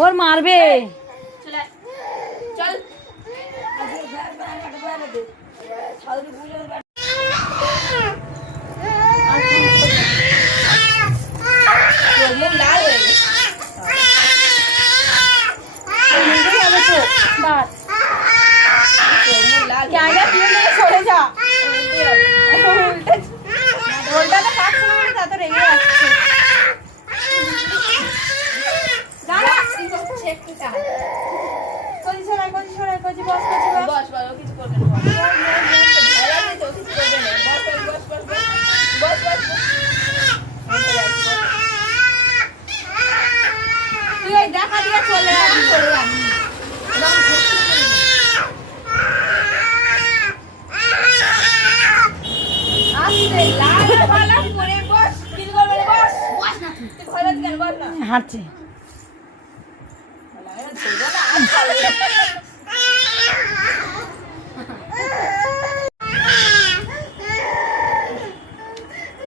ওর মারবে। চল চল লাল হয়ে গেছে। সরে যা ওলটাতে কাটছে না তা তো রেগে যাচ্ছে। দেখা দিয়ে চলে হাঁটছে।